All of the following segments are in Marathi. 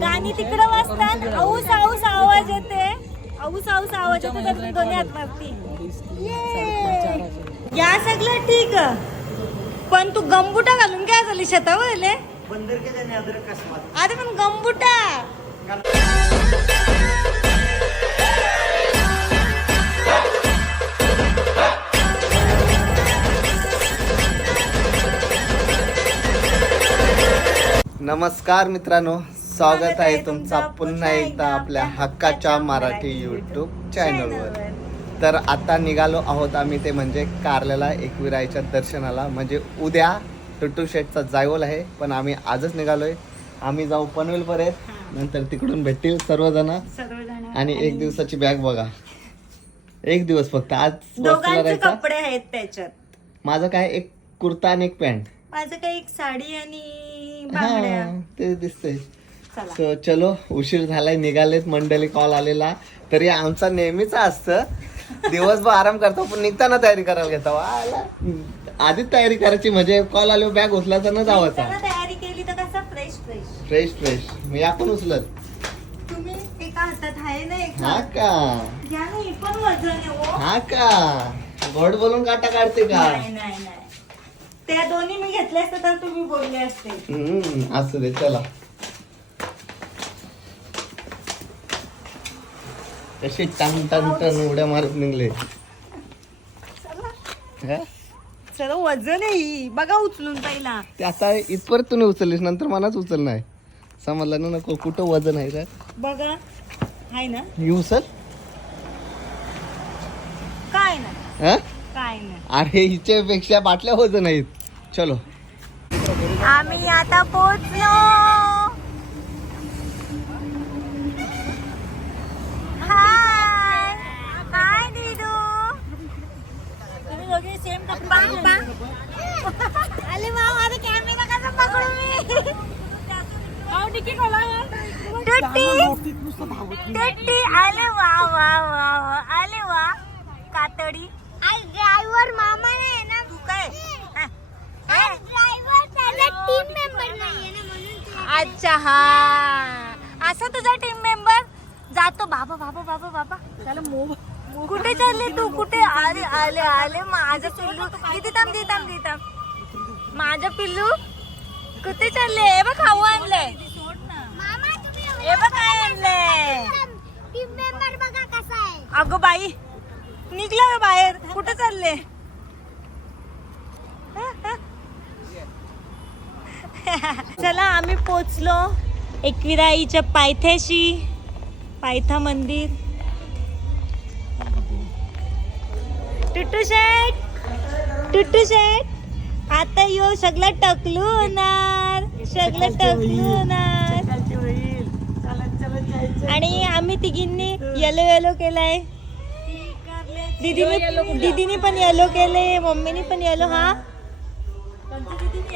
गाणी तिकडे वाजतात. औस औस आवाज येते. औस औस आवाज येते तर दोन्ही हात ये. सगळं ठीक. पण तू गंबुटा घालून काय झाली शेतावर अरे पण गंबुटा. नमस्कार मित्रांनो स्वागत आहे तुमचा पुन्हा एकदा आपल्या हक्काच्या मराठी यूट्यूब चॅनलवर तर आता निघालो आहोत आम्ही ते म्हणजे कारल्याला एकविरायच्या दर्शनाला. म्हणजे उद्या टुटू शेटचा जायवल आहे पण आम्ही आजच निघालोय. आम्ही जाऊ पनवेलपर्यंत. नंतर तिकडून भेटतील सर्वजण. आणि एक दिवसाची बॅग बघा. एक दिवस फक्त. आज वस्तीला दोघांचे राहायचा कपडे आहेत त्याच्यात. माझं काय एक कुर्ता आणि एक पॅन्ट. माझं काही एक साडी आणि बांगड्या. हा ते दिसतंय. सो चलो उशीर झालाय निघालेत मंडळी कॉल आलेला. तरी आमचा नेहमीच असतं. दिवसभर आराम करतो पण निघताना तयारी करायला घेतो. आला. आधीच तयारी करायची म्हणजे कॉल आले बॅग उचलायचा न चला तयारी केली तर कसं? फ्रेश फ्रेश फ्रेश फ्रेश मी आपण उचलत. तुम्ही एका हातात आहे ना एका हा का? घ्या ना हे पण वजन आहे हो. हा का? गोड बोलून काटा काढते का? नाही नाही नाही. त्या दोन्ही मी घेतले असते तर तुम्ही बोलले असते. हम्म असू दे चला. कशी टन टन टन उड्या मारत निघले. हा? चला वजन आहे ही. बघा उचलून पहिला. ते आता इथपर्यंत तुम्ही उचललीस नंतर मलाच उचल नाही. समजलं ना नको कुठं वजन आहे का बघा. आहे ना? सर काय ना? हा? काय ना? अरे हिच्या पेक्षा बाटल्या वजन आहेत. चलो. आम्ही आता पोहोचलो हाय हाय दीदू तुम्ही दोघे सेम पप्पा अरे वा माझा कॅमेरा कसा पकडू मी टुट्टी टुट्टी आले वा वा वा वा. आले वा कातडी. आई ड्रायव्हर मामा नाही ना? तू काय? ड्रायव्हर त्याचा टीम मेंबर नाहीये ना म्हणून अच्छा हा. असा तुझा टीम मेंबर जातो. बाबा बाबा बाबा बाबा. त्याला मोब कुठे चालले तू? कुठे? आले आले आले. माझं पिल्लू. किती थांब दे थांब दे थांब. माझं पिल्लू? कुठे चालले? हे बघ खाऊ आणलंय. हे बघ काय आणलंय टीम मेंबर बघा कसा आहे. अगं बाई निघला बाहेर. कुठे चालले? चला आम्ही पोचलो एकविराईच्या पायथ्याशी पायथा मंदिर. टुटू शेट टुटू शेट आता यो सगळं टकलू होणार सगळं टकलू होणार. आणि आम्ही तिघींनी येलो येलो केलाय. दीदीने दीदीने पण येलो केले मम्मीने पण येलो हा.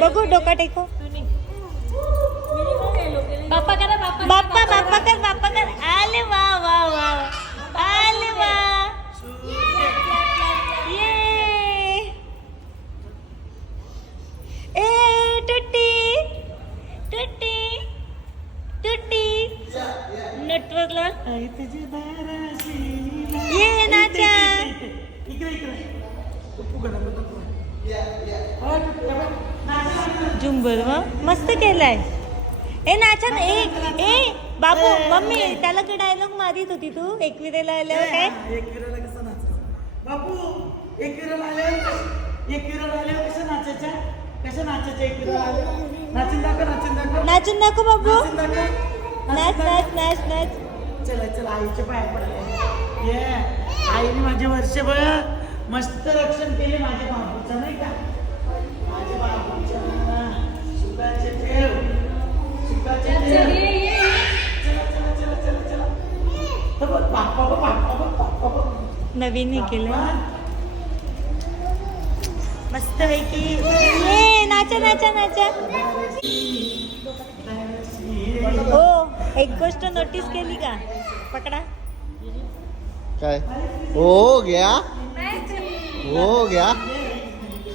बघू डोका टेको. बाप्पा करा बाप्पा बाप्पा कर बाप्पा कर. आले वा वा वा. आले वा ये ए टुट्टी टुट्टी टुट्टी नेटवर्कला ये नाचा. झुंबर मस्त केलाय. ए नाचा ना ए ए बाबू मम्मी त्याला काय डायलॉग मारित होती तू एकविरेला आल्यावर काय? एकविराला कसं नाचायचं बापू एकविराला आल्यावर एकविराला आल्यावर कसं नाचायचं? कसं नाचायचं एकविराला आल्यावर नाचून दाखव नाचून दाखव. नाचून दाखव बाबू. नाचून दाखव. नाच नाच नाच नाच चला चला आईच्या पाया पडले ये आईने माझे वर्षभर मस्त रक्षण केले माझ्या बाबूचं नाही का? माझ्या सुखाचे ठेव. सुखाचे ठेव. नवीन हे केलं. मस्त पैकी. ये नाचा नाचा नाचा. हो. एक गोष्ट नोटीस केली का? पकडा. काय? हो गया हो गया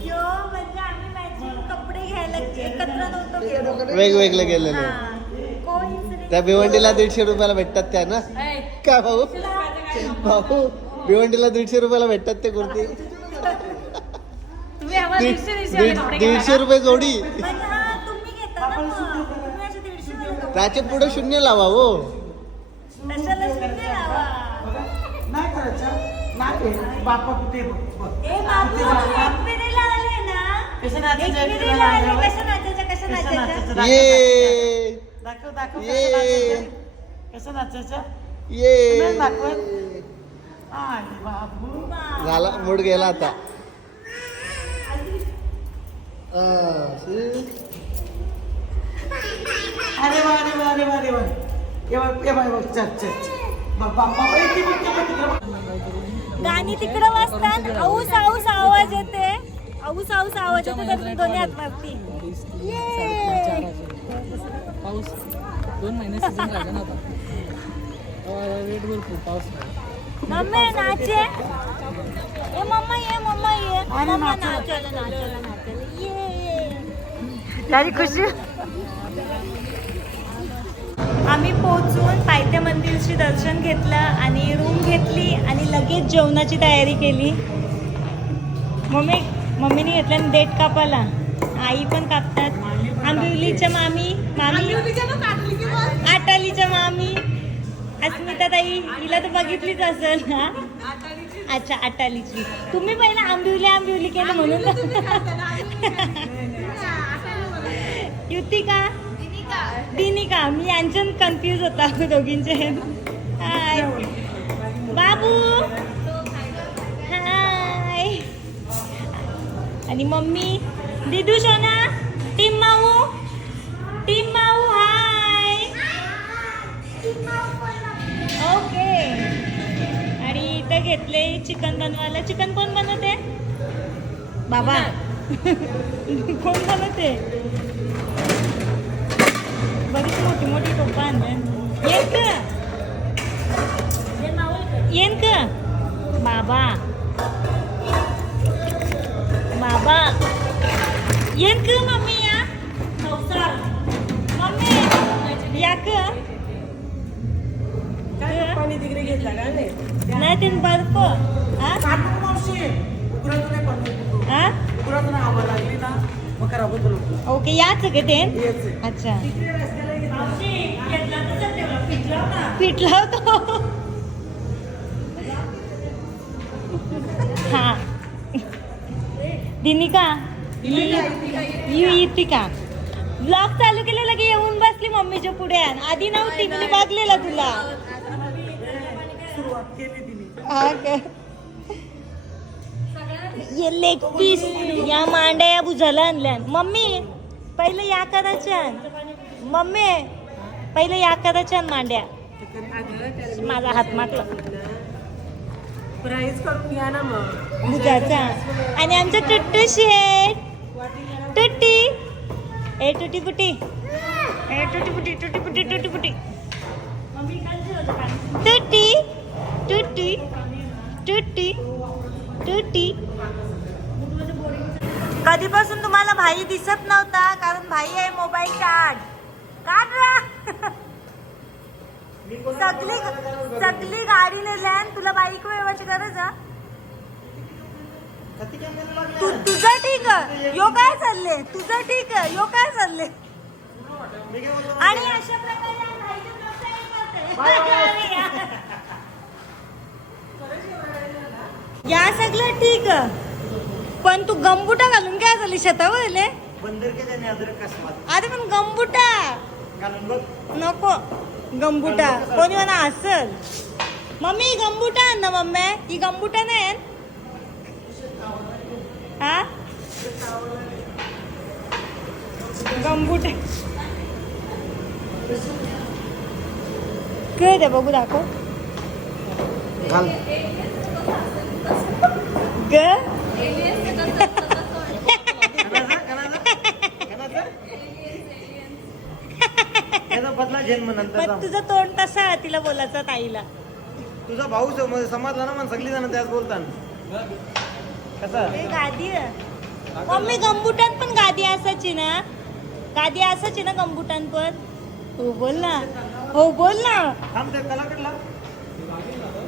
यो म्हणजे आम्ही मॅचिंग कपडे घ्यायला एकत्र नव्हतो गेलो. वेगवेगळे गेलेले. त्या भिवंडीला दीडशे रुपयाला भेटतात त्या ना? काय भाऊ? भाऊ भिवंडीला दीडशे रुपयाला भेटतात ते कुर्ती. तुम्ही आम्हाला दीड- दीडशे रुपये जोडी. पण हा, तुम्ही घेता ना मग. तुम्ही असे दीडशे वाले कपडे. त्याच्या पुढे शून्य लावा हो. नाही करायचं. नाही बापा कुठे ये. दाखव दाखव कसं. नाचायचं ये. दाखवत? झाला मूड गेला आता. अरे वा अरे वा अरे वा अरे वा. ये बघ ये बघ ये बघ चल चल. बघ बघ, बघ. गाणी तिकडं वाजतात. आऊस आऊस आवाज येते. आऊस आऊस आवाज येते. तर दोन्ही हात मारती. पाऊस. दोन महिने सीझन राहिला ना आता. तेव्हा वेट भरपूर पाऊस मम्मी नाचे. ए मम्मा ये मम्मा ये मम्मा नाचायला नाचायला नाचायला ये खुशी. आम्ही पोहोचून पायथ्या मंदिरची दर्शन घेतलं आणि रूम घेतली आणि लगेच जेवणाची तयारी केली. मम्मी मम्मीने घेतल्या डेट कापायला. आई पण कापतात. आंबिवलीच्या मामी मामी. आटालीच्या मामी. अस्मिता ताई हिला तर बघितलीच असेल हा? अच्छा आटालीची. तुम्ही पहिला आंबिवली आंबिवली केलं म्हणून युतिका? का? मी यांच्यान कन्फ्यूज होता दोघींचे. हाय बाबू. हाय आणि मम्मी. दिदू सोना. Team Mau. Team Mau hi okay आणि इथं घेतले चिकन बनवायला. चिकन कोण बनवते? बाबा. कोण बनवते? बरीच मोठी मोठी टोपा आणल्या येन का येन का बाबा बाबा येन का मम्मी या मम्मी या का पाणी तिकडे घेतला का नाही नाही ते बर्फ हा काटून मावशी उकरात नाही पडली हा उकरात नाही आवड लागली ना मग करा बदल ओके याच का ते येच आहे. अच्छा पिठला होतो. हा. दिनिका यू येते का? ब्लॉग चालू केलं लगे येऊन बसली मम्मीच्या पुढे. आधी नव्हती मी बघलेला तुला. हा? ये लेग पीस या मांड्या या भुजाला आणल्या. मम्मी पहिले या करायच्या. मम्मी पहिले या करायच्या मांड्या. माझा हात मागला. प्राईज करून घ्या ना मग. आणि आमचं टुट्टू शेट टुट्टी. ए टुटी पुटी ए टुटी पुटी टुटी पुटी टुटी पुटी टुटी टुटी टुटी टुटी कधीपासून तुम्हाला भाई दिसत नव्हता कारण भाई आहे मोबाईल काढ काढ सगळी सगळी गाडी नेल्या तुला बाईक वेवाची गरज आहे तू तुझं ठीक यो काय चालले? तुझं ठीक यो काय चालले? आणि अशा प्रकारे. या सगळं ठीक पण तू गंबुटा घालून काय झाली? शेतावर आले? अरे पण गंबुटा घालून बघ नको गंबुटा कोणी म्हणा असल मम्मी गंबुटा आण ना मम्मी ही गंबुटा नाही आण. हा गंबुटा कळ दे बघू दाखव घाल ग त्याचा बदला झेल मग नंतर पण तुझं तोंड तसा आहे तिला बोलायचं ताईला. तुझा भाऊ सम- समाजला ना मग सगळी जण त्याच बोलताना कसा? हे गादी आहे. मम्मी गंबुटात पण गादी असायची ना. गादी असायची ना गंबुटांवर हो बोल ना. हो बोल ना. थांब त्या कलाकडला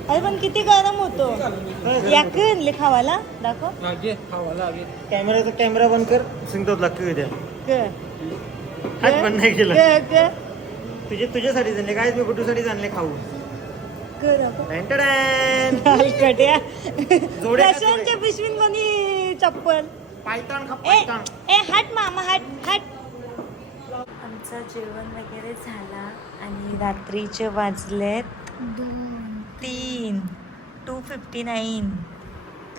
अरे पण किती गरम होतो. याक आणले खावाला. दाखव. कॅमेराचा कॅमेरा बंद कर. सिंगतो लागतो द्या. ग हात पण नाही केलं. ग ग तुझे तुझ्यासाठी आणले काय मी गुड्डूसाठी आणले खाऊ? जोड्या पिशवीत कोणी चप्पल? पायतान खा ए पायतान ए हट मामा हट हट. आमचं जेवण वगैरे झाला आणि रात्रीचे वाजलेत तीन. टू फिफ्टी नाईन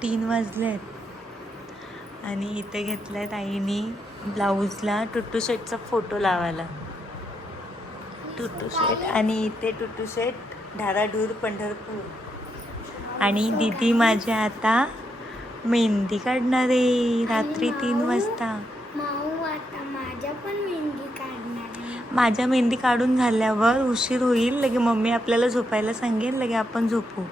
तीन वाजलेत. आणि इथे घेतल्यात आईनी ब्लाऊजला टुट्टू शेटचा फोटो लावायला. टुट्टू शेट आणि इथे टुट्टू शेट धाराडूर पंढरपूर. आणि दीदी माझ्या आता मेहंदी काढणार आहे. रात्री तीन वाजता. माझ्या पण मेहंदी काढून झाल्यावर उशीर होईल. लगे मम्मी आपल्याला झोपायला सांगेल. लगे आपण झोपू.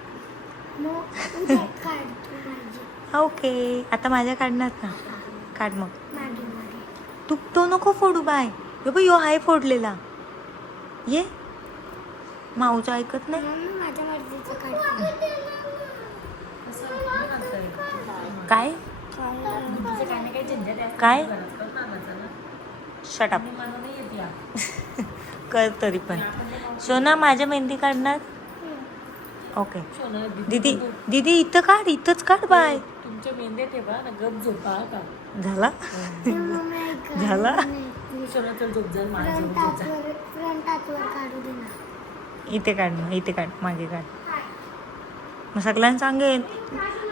ओके. आता माझ्या काढणार ना काढ मग. तू तो नको फोडू बाय. बाई यो हाय फोडलेला. ये. माऊचं ऐकत नाही? मम्मी माझ्या मर्जीचं काढतो. काय? काय? शटअप कर तरी पण. सोना माझ्या मेहंदी काढणार? ओके दीदी दीदी इथं काढ इथंच काढ बाय. तुमच्या मेंढ्या ठेवा ना गप झोपा झाला? झाला? चल झोप इथे काढ मग इथे काढ मागे काढ. मग सगळ्यांना सांगेन.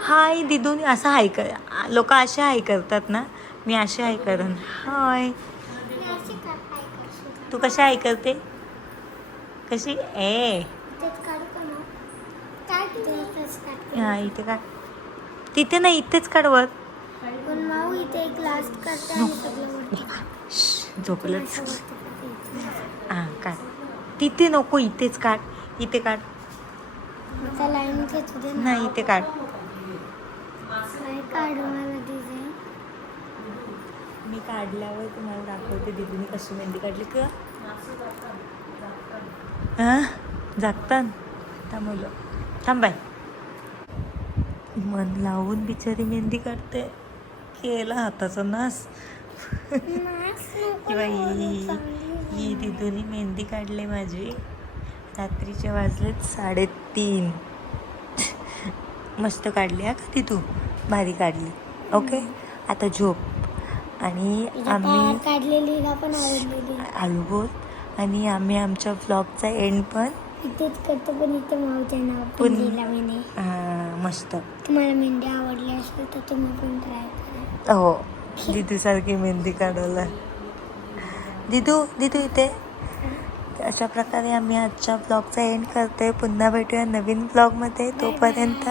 हाय दिदून असं हाय कर लोक असे हाय करतात ना. मी असे हाय करन हाय. तू कशी हाय करते? कशी? ए. हा इथे काढ. तिथे नाही इथेच काढ वर. पण माऊ इथे एक लास्ट करते झोपलंच. हा काढ तिथे नको इथेच काढ. इथे काढ. नाही इथे काढ. मी काढल्यावर तुम्हाला दाखवते दीदीने कशी मेहंदी काढली का हा जागतात त्या मुलं. थांबाय मन लावून बिचारी मेहंदी काढते. केला हाताचा नास. किंवा ही ही दिदूनी मेहंदी काढली माझी. रात्रीचे वाजलेत साडेतीन. मस्त काढली हा का ती तू? भारी काढली. ओके? आता झोप. आणि आम्ही काढलेली का पण आवडलेली. आलू बोल आणि आम्ही आमच्या व्लॉगचा एंड पण इथेच करतो पण इथे माऊच्या नाव पण हा, मस्त. तुम्हाला मेहंदी आवडली असेल तर तुम्ही पण ट्राय करा. हो. दिदूसारखी मेहंदी काढवला दिदू दिदू इथे. अशा प्रकारे आम्ही आजच्या ब्लॉगचा एंड करतोय. पुन्हा भेटूया नवीन ब्लॉगमध्ये तोपर्यंत